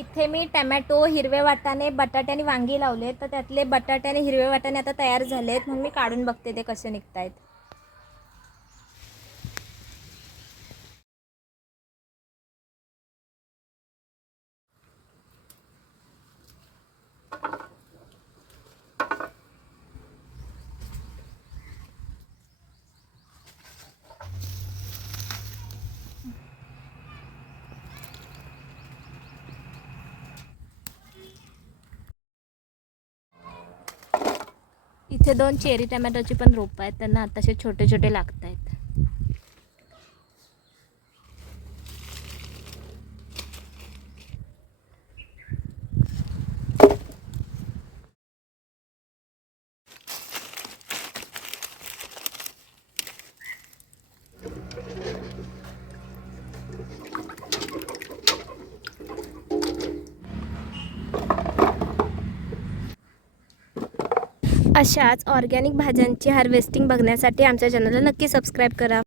इथे मी टमॅटो, हिरवे वाटाणे, बटाटे आणि वांगी लावले, तर त्यातले बटाटे आणि हिरवे वाटाणे आता तयार झालेत, म्हणून मी काढून बघते ते कसे निघतायत. इथे 2 चेरी टमॅटोची पण रोपं आहेत, त्यांना आताशे छोटे छोटे लागत आहेत. अशाच ऑर्गॅनिक भाज्यांची हार्वेस्टिंग बघण्यासाठी आमच्या चॅनलला नक्की सबस्क्राईब करा.